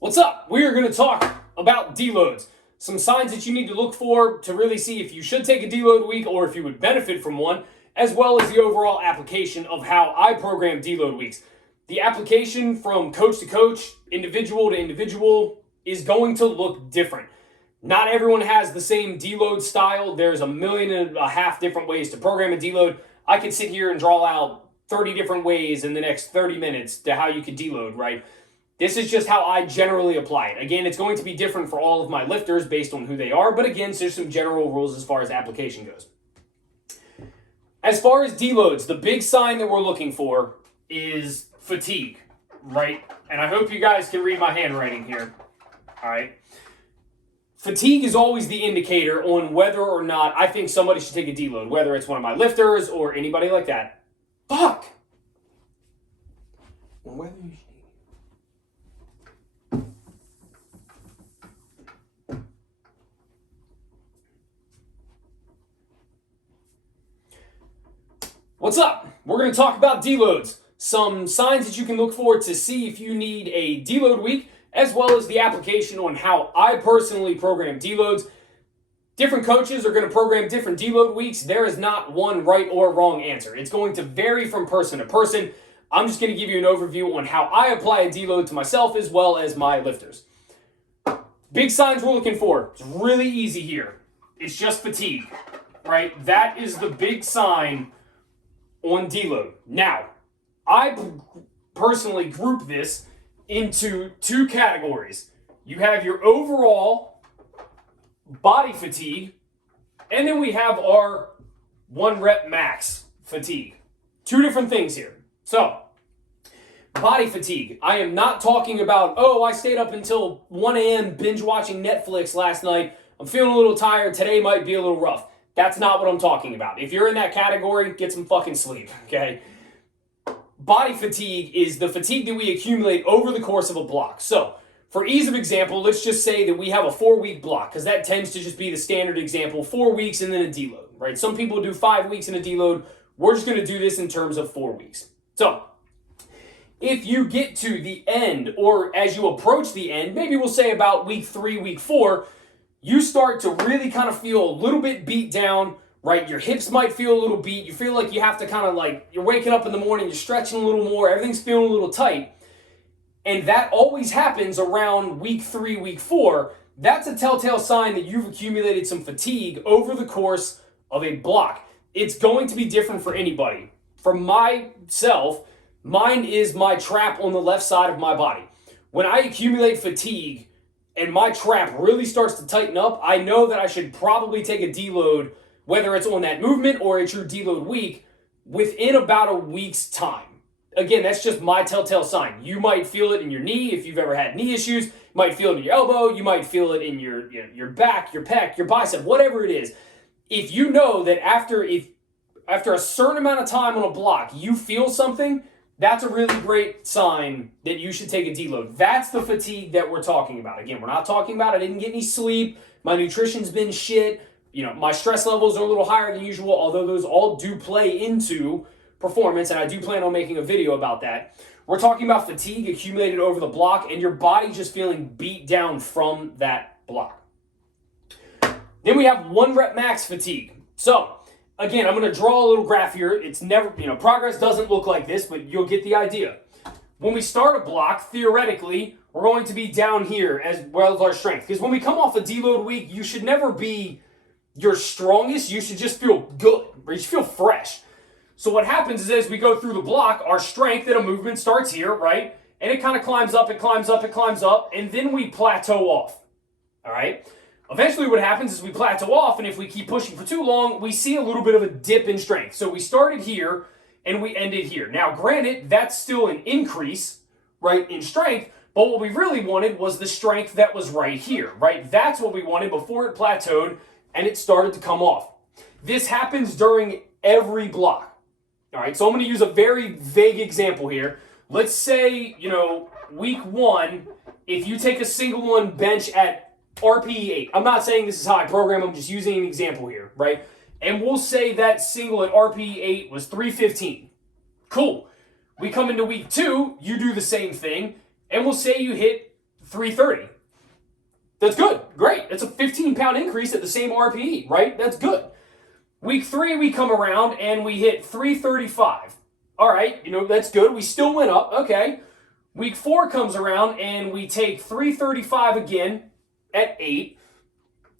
What's up? We are going to talk about deloads. Some signs that you need to look for to really see if you should take a deload week or if you would benefit from one, as well as the overall application of how I program deload weeks. The application from coach to coach, individual to individual, is going to look different. Not everyone has the same deload style. There's 1.5 million different ways to program a deload. I could sit here and draw out 30 different ways in the next 30 minutes to how you could deload, right? This is just how I generally apply it. Again, it's going to be different for all of my lifters based on who they are, but again, there's some general rules as far as application goes. As far as deloads, the big sign that we're looking for is fatigue, right? And I hope you guys can read my handwriting here, all right? Fatigue is always the indicator on whether or not I think somebody should take a deload, whether it's one of my lifters or anybody like that. Fuck! On whether you should. What's up? We're going to talk about deloads. Some signs that you can look for to see if you need a deload week, as well as the application on how I personally program deloads. Different coaches are going to program different deload weeks. There is not one right or wrong answer. It's going to vary from person to person. I'm just going to give you an overview on how I apply a deload to myself as well as my lifters. Big signs we're looking for. It's really easy here. It's just fatigue, right? That is the big sign on deload. Now, I personally group this into two categories. You have your overall body fatigue, and then we have our 1 rep max fatigue. Two different things here. So, body fatigue. I am not talking about, I stayed up until 1 a.m. binge watching Netflix last night. I'm feeling a little tired. Today might be a little rough. That's not what I'm talking about. If you're in that category, get some fucking sleep, okay? Body fatigue is the fatigue that we accumulate over the course of a block. So, for ease of example, let's just say that we have a 4-week block, because that tends to just be the standard example, 4 weeks and then a deload, right? Some people do 5 weeks in a deload. We're just going to do this in terms of 4 weeks. So, if you get to the end, or as you approach the end, maybe we'll say about week 3, week 4, you start to really kind of feel a little bit beat down, right? Your hips might feel a little beat. You feel like you have to kind of like, you're waking up in the morning, you're stretching a little more, everything's feeling a little tight. And that always happens around week 3, week 4. That's a telltale sign that you've accumulated some fatigue over the course of a block. It's going to be different for anybody. For myself, mine is my trap on the left side of my body. When I accumulate fatigue, and my trap really starts to tighten up, I know that I should probably take a deload, whether it's on that movement or it's your deload week, within about a week's time. Again, that's just my telltale sign. You might feel it in your knee if you've ever had knee issues. You might feel it in your elbow. You might feel it in your back, your pec, your bicep, whatever it is. If you know that after a certain amount of time on a block, you feel something, that's a really great sign that you should take a deload. That's the fatigue that we're talking about. Again, we're not talking about I didn't get any sleep, my nutrition's been shit, my stress levels are a little higher than usual, although those all do play into performance, and I do plan on making a video about that. We're talking about fatigue accumulated over the block and your body just feeling beat down from that block. Then we have 1 rep max fatigue. So, again, I'm going to draw a little graph here. It's never, progress doesn't look like this, but you'll get the idea. When we start a block, theoretically, we're going to be down here as well as our strength. Because when we come off a deload week, you should never be your strongest. You should just feel good, or you should feel fresh. So what happens is as we go through the block, our strength at a movement starts here, right? And it kind of climbs up, it climbs up, it climbs up, and then we plateau off, all right? Eventually what happens is we plateau off, and if we keep pushing for too long, we see a little bit of a dip in strength. So we started here, and we ended here. Now, granted, that's still an increase, right, in strength, but what we really wanted was the strength that was right here, right? That's what we wanted before it plateaued, and it started to come off. This happens during every block, all right? So I'm going to use a very vague example here. Let's say, week 1, if you take a single one bench at RPE 8. I'm not saying this is how I program, I'm just using an example here, right? And we'll say that single at RPE 8 was 315. Cool. We come into week 2, you do the same thing, and we'll say you hit 330. That's good. Great. That's a 15-pound increase at the same RPE, right? That's good. Week 3, we come around and we hit 335. All right, that's good. We still went up. Okay. Week 4 comes around and we take 335 again at 8.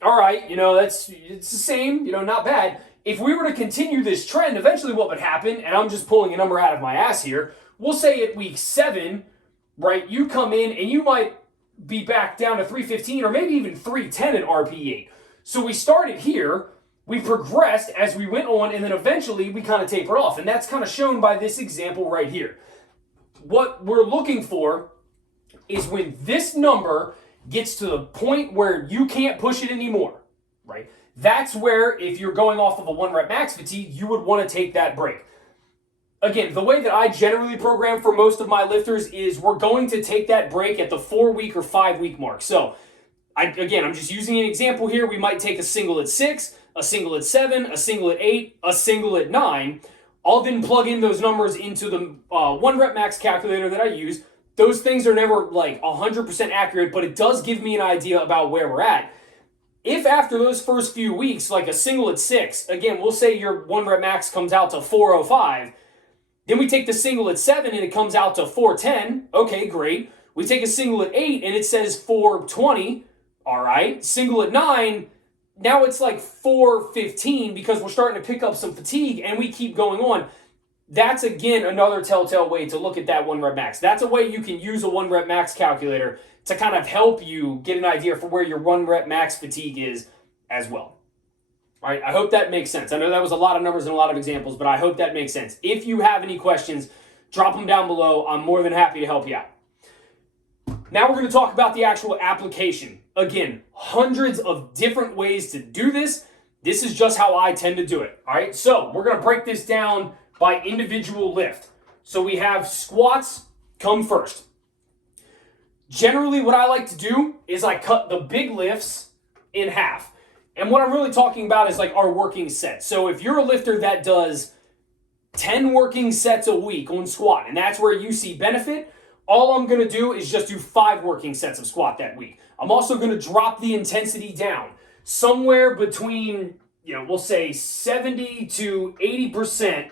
All right, it's the same, not bad. If we were to continue this trend, eventually what would happen, and I'm just pulling a number out of my ass here, we'll say at week 7, right, you come in and you might be back down to 315 or maybe even 310 at RP8. So we started here, we progressed as we went on, and then eventually we kind of tapered off. And that's kind of shown by this example right here. What we're looking for is when this number gets to the point where you can't push it anymore, right? That's where, if you're going off of a 1 rep max fatigue, you would want to take that break. Again, the way that I generally program for most of my lifters is we're going to take that break at the 4-week or 5-week mark. So, I'm just using an example here. We might take a single at 6, a single at 7, a single at 8, a single at 9. I'll then plug in those numbers into the 1 rep max calculator that I use. Those things are never like 100% accurate, but it does give me an idea about where we're at. If after those first few weeks, like a single at 6, again, we'll say your 1 rep max comes out to 405, then we take the single at 7 and it comes out to 410. Okay, great. We take a single at 8 and it says 420. All right. Single at 9, now it's like 415 because we're starting to pick up some fatigue and we keep going on. That's, again, another telltale way to look at that 1 rep max. That's a way you can use a 1 rep max calculator to kind of help you get an idea for where your 1 rep max fatigue is as well. All right, I hope that makes sense. I know that was a lot of numbers and a lot of examples, but I hope that makes sense. If you have any questions, drop them down below. I'm more than happy to help you out. Now we're going to talk about the actual application. Again, hundreds of different ways to do this. This is just how I tend to do it. All right, so we're going to break this down by individual lift. So we have squats come first. Generally, what I like to do is I cut the big lifts in half. And what I'm really talking about is like our working sets. So if you're a lifter that does 10 working sets a week on squat, and that's where you see benefit, all I'm going to do is just do 5 working sets of squat that week. I'm also going to drop the intensity down somewhere between, we'll say 70 to 80%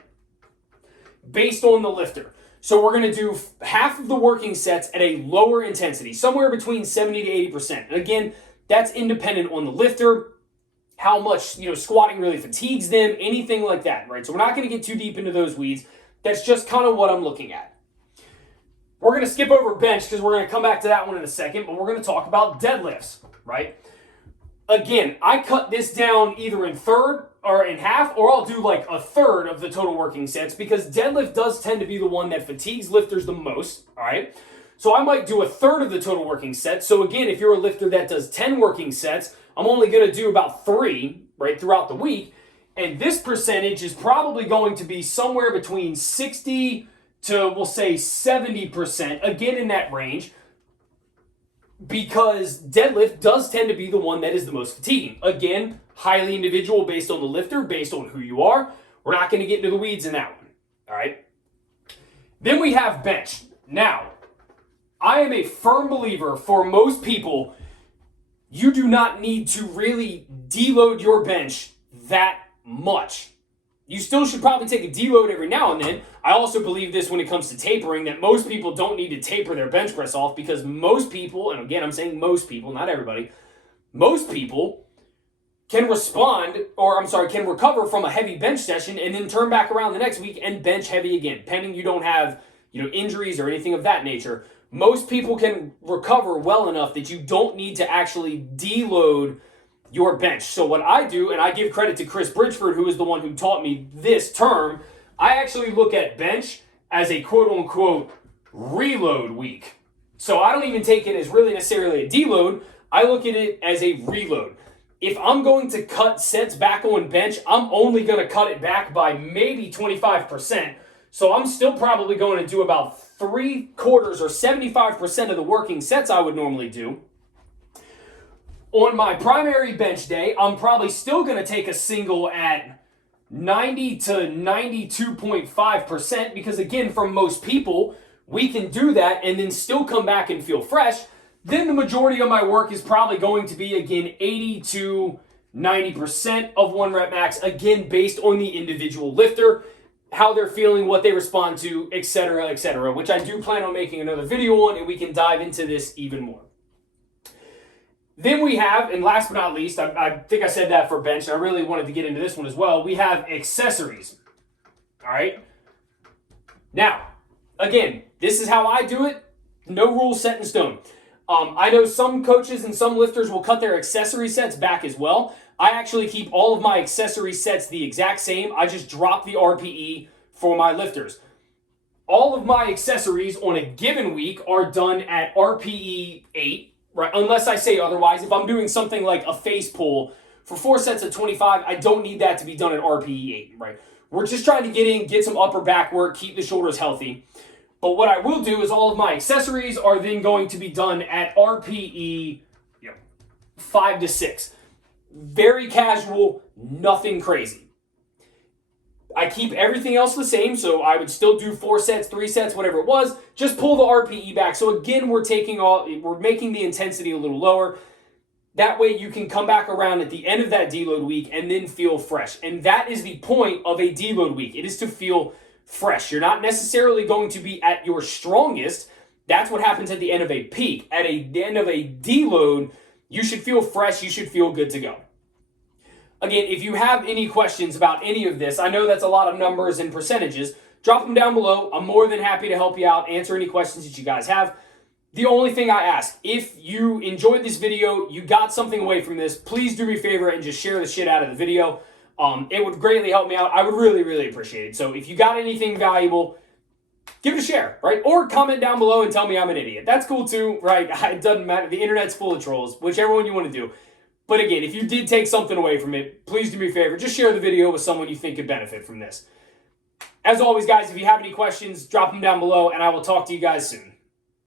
based on the lifter. So we're going to do half of the working sets at a lower intensity, somewhere between 70 to 80%. And again, that's independent on the lifter, how much, squatting really fatigues them, anything like that, right? So we're not going to get too deep into those weeds. That's just kind of what I'm looking at. We're going to skip over bench because we're going to come back to that one in a second, but we're going to talk about deadlifts, right? Again, I cut this down either in third or in half, or I'll do like a third of the total working sets because deadlift does tend to be the one that fatigues lifters the most, all right? So I might do a third of the total working sets. So again, if you're a lifter that does 10 working sets, I'm only going to do about 3, right, throughout the week. And this percentage is probably going to be somewhere between 60 to, we'll say, 70%, again in that range, because deadlift does tend to be the one that is the most fatiguing. Again, highly individual based on the lifter, based on who you are. We're not going to get into the weeds in that one, all right? Then we have bench. Now, I am a firm believer for most people, you do not need to really deload your bench that much. You still should probably take a deload every now and then. I also believe this when it comes to tapering, that most people don't need to taper their bench press off because most people, and again, I'm saying most people, not everybody, most people can can recover from a heavy bench session and then turn back around the next week and bench heavy again, pending you don't have, injuries or anything of that nature. Most people can recover well enough that you don't need to actually deload your bench. So what I do, and I give credit to Chris Bridgeford, who is the one who taught me this term, I actually look at bench as a quote-unquote reload week. So I don't even take it as really necessarily a deload. I look at it as a reload. If I'm going to cut sets back on bench, I'm only going to cut it back by maybe 25%. So I'm still probably going to do about 3/4 or 75% of the working sets I would normally do. On my primary bench day, I'm probably still going to take a single at 90 to 92.5% because, again, for most people, we can do that and then still come back and feel fresh. then the majority of my work is probably going to be, again, 80 to 90% of 1 rep max, again, based on the individual lifter, how they're feeling, what they respond to, etc., which I do plan on making another video on, and we can dive into this even more. Then we have, and last but not least, I think I said that for bench, and I really wanted to get into this one as well, we have accessories. All right? Now, again, this is how I do it. No rules set in stone. I know some coaches and some lifters will cut their accessory sets back as well. I actually keep all of my accessory sets the exact same. I just drop the RPE for my lifters. All of my accessories on a given week are done at RPE 8, right? Unless I say otherwise. If I'm doing something like a face pull for 4 sets of 25, I don't need that to be done at RPE 8, right? We're just trying to get some upper back work, keep the shoulders healthy. But what I will do is all of my accessories are then going to be done at RPE 5 to 6. Very casual, nothing crazy. I keep everything else the same, so I would still do 4 sets, 3 sets, whatever it was. Just pull the RPE back. So again, we're making the intensity a little lower. That way you can come back around at the end of that deload week and then feel fresh. And that is the point of a deload week. It is to feel fresh. You're not necessarily going to be at your strongest. That's what happens at the end of a peak. At the end of a deload, you should feel fresh. You should feel good to go. Again, if you have any questions about any of this, I know that's a lot of numbers and percentages. Drop them down below. I'm more than happy to help you out, answer any questions that you guys have. The only thing I ask, if you enjoyed this video, you got something away from this, please do me a favor and just share the shit out of the video. It would greatly help me out. I would really, really appreciate it. So if you got anything valuable, give it a share, right? Or comment down below and tell me I'm an idiot. That's cool too, right? It doesn't matter. The internet's full of trolls, whichever one you want to do. But again, if you did take something away from it, please do me a favor. Just share the video with someone you think could benefit from this. As always, guys, if you have any questions, drop them down below, and I will talk to you guys soon.